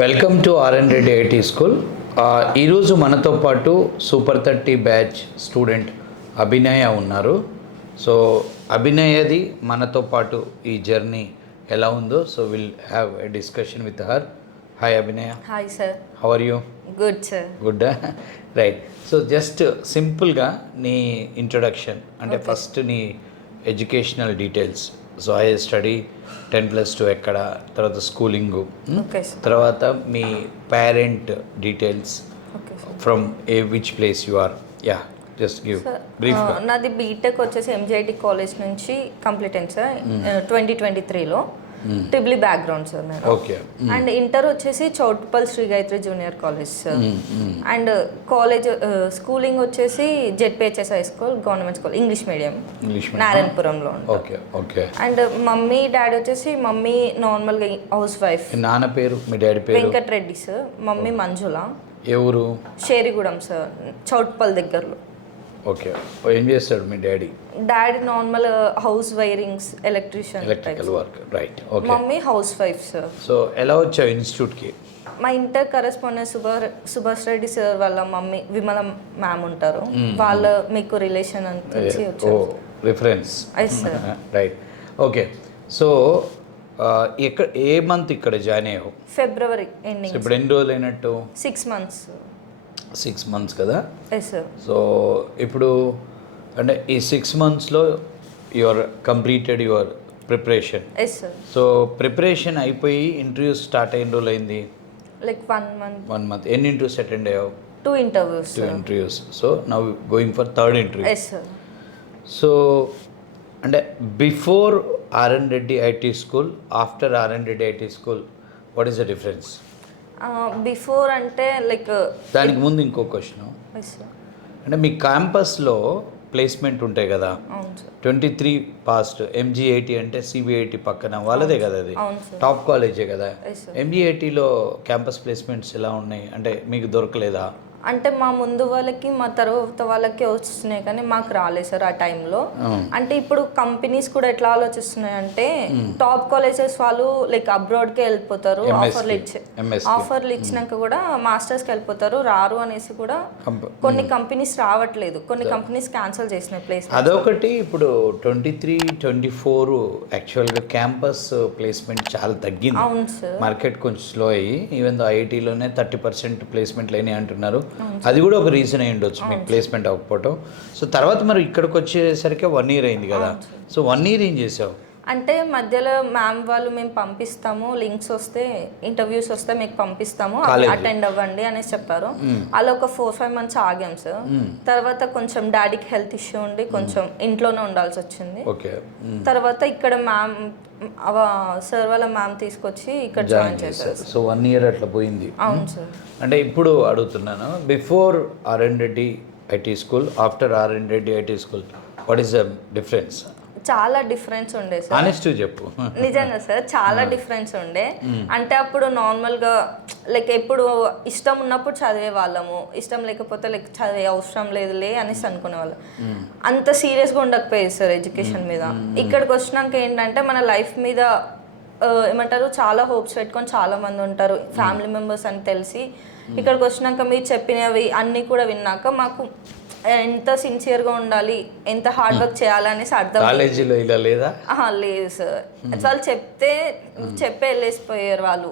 Welcome to RN Reddy IT school. ఈరోజు మనతో పాటు సూపర్ 30 బ్యాచ్ స్టూడెంట్ అభినయ ఉన్నారు. సో అభినయది మనతో పాటు ఈ జర్నీ ఎలా ఉందో so will have a discussion with her. Hi Abhinaya. Hi sir. How are you? Good sir. Good. Right. So just సింపుల్గా నీ ఇంట్రొడక్షన్ అంటే ఫస్ట్ నీ educational details. So I study 10+2 ఎక్కడ, తర్వాత స్కూలింగు, తర్వాత మీ parent details from which place you are. Yeah, just give brief. నాది BTech వచ్చేసి ఎంజేఐటి కాలేజ్ నుంచి కంప్లీట్ అయింది సార్ 2023లో. ట్రిబ్లీ బ్యాక్గ్రౌండ్ సార్ నేను. ఓకే. అండ్ ఇంటర్ వచ్చేసి Choutuppal Shri Gayatri junior college sir. And college schooling వచ్చేసి ZPHS high school government school English medium నారాయణపురంలో. Okay okay. And mummy daddy వచ్చేసి మమ్మీ నార్మల్గా హౌస్ వైఫ్. నాన్న పేరు, మీ డాడీ పేరు? వెంకటరెడ్డి సార్. మమ్మీ మంజుల. ఎవరు? షేరిగూడెం సార్, చౌటుప్పల్ దగ్గరలో. ఓకే. ఏం చేస్తాడు మీ daddy? Daddy normal house wirings, electrician, electrical work. Right. Okay. Mummy housewife sir. So ఎలా వచ్చావు ఇన్స్టిట్యూట్కి? మా inter correspondent Subhash Reddy sir వాళ్ళ మమ్మీ విమల మ్యామ్ ఉంటారు, వాళ్ళ మీకు రిలేషన్ అని తెలిసి వచ్చారు. Reference. Sir. Right. Okay. So ఎక్కడ ఏ మంత్ ఇక్కడ జాయిన్ అయ్యావు? February ending. ఇప్పుడు ఎన్ని రోజులు అయినట్టు? 6 months. 6 months కదా. Yes sir. సో ఇప్పుడు అంటే ఈ 6 monthsలో your completed your preparation. Yes sir. So preparation అయిపోయి ఇంటర్వ్యూస్ స్టార్ట్ అయిన రోజులు అయింది? Like 1 month. 1 month. ఎన్ని ఇంటర్వ్యూస్ అటెండ్ అయ్యావు? 2 interviews. 2 interviews. So now going for third interview. Yes sir. So అంటే before RN Reddy IT school, after RN Reddy IT school, what is the difference? Before అంటే like దానికి ముందు ఇంకో క్వశ్చన్. అంటే మీ క్యాంపస్లో placement ఉంటాయి కదా, 23 పాస్ట్ ఎంజీఐటి అంటే సిబిఐటి పక్కన వాళ్ళదే కదా, అది టాప్ కాలేజే కదా. ఎంజీఐటిలో క్యాంపస్ ప్లేస్మెంట్స్ ఎలా ఉన్నాయి అంటే మీకు దొరకలేదా? అంటే మా ముందు వాళ్ళకి మా తర్వాత వాళ్ళకి వస్తున్నాయి కానీ మాకు రాలేదు సార్ ఆ టైంలో. అంటే ఇప్పుడు కంపెనీస్ కూడా ఎట్లా ఆలోచిస్తున్నాయి అంటే టాప్ కాలేజెస్ వాళ్ళు లైక్ అబ్రాడ్కే వెళ్ళిపోతారు, ఆఫర్లు ఇచ్చినాక కూడా మాస్టర్స్కి వెళ్ళిపోతారు, రారు అనేసి కూడా కొన్ని కంపెనీస్ రావట్లేదు, కొన్ని కంపెనీస్ క్యాన్సిల్ చేసినాయి ప్లేస్. అదొకటి. ఇప్పుడు 23-24 యాక్చువల్గా క్యాంపస్ ప్లేస్మెంట్ చాలా తగ్గింది. అవును సార్. మార్కెట్ కొంచెం స్లో అయ్యి ఈవెన్ దో ఐటీలోనే 30% ప్లేస్మెంట్లు అయినాయి అంటున్నారు. అది కూడా ఒక రీజన్ అయి ఉండొచ్చు మీకు ప్లేస్మెంట్ అవ్వకపోవటం. సో తర్వాత మరి ఇక్కడికి వచ్చేసరికి 1 year అయింది కదా. సో 1 year ఏం చేసావు? అంటే మధ్యలో మ్యామ్ వాళ్ళు మేము పంపిస్తాము, లింక్స్ వస్తే ఇంటర్వ్యూస్ వస్తే మీకు పంపిస్తాము, అటెండ్ అవ్వండి అనేసి చెప్పారు. అలా ఒక 4-5 months ఆగాం సార్. తర్వాత కొంచెం డాడీకి హెల్త్ ఇష్యూ ఉండి కొంచెం ఇంట్లోనే ఉండాల్సి వచ్చింది. తర్వాత ఇక్కడ మ్యామ్ సార్ వాళ్ళ మ్యామ్ తీసుకొచ్చి ఇక్కడ జాయిన్ చేశారు. సో 1 year అట్లా పోయింది. అవును సార్. అంటే ఇప్పుడు అడుగుతున్నాను, before RN Reddy IT school, after RN Reddy IT school, what is the difference? చాలా డిఫరెన్స్ ఉండే సార్. ఆనెస్ట్ చెప్పు. నిజంగా సార్ చాలా డిఫరెన్స్ ఉండే. అంటే అప్పుడు నార్మల్గా లైక్ ఎప్పుడు ఇష్టం ఉన్నప్పుడు చదివే వాళ్ళము, ఇష్టం లేకపోతే లైక్ చదివే అవసరం లేదులే అనేసి అనుకునే వాళ్ళం. అంత సీరియస్గా ఉండకపోయేది సార్ ఎడ్యుకేషన్ మీద. ఇక్కడికి వచ్చినాక ఏంటంటే మన లైఫ్ మీద ఏమంటారు చాలా హోప్స్ పెట్టుకొని చాలా మంది ఉంటారు, ఫ్యామిలీ మెంబర్స్ అని తెలిసి ఇక్కడికి వచ్చినాక మీరు చెప్పినవి అన్నీ కూడా విన్నాక మాకు ఎంత సిన్సియర్గా ఉండాలి, ఎంత హార్డ్ వర్క్ చేయాలి అనేసి అర్థం. కాలేజీలో ఇలా లేదా? లేదు సార్. వాళ్ళు చెప్పే వెళ్ళేసిపోయారు వాళ్ళు.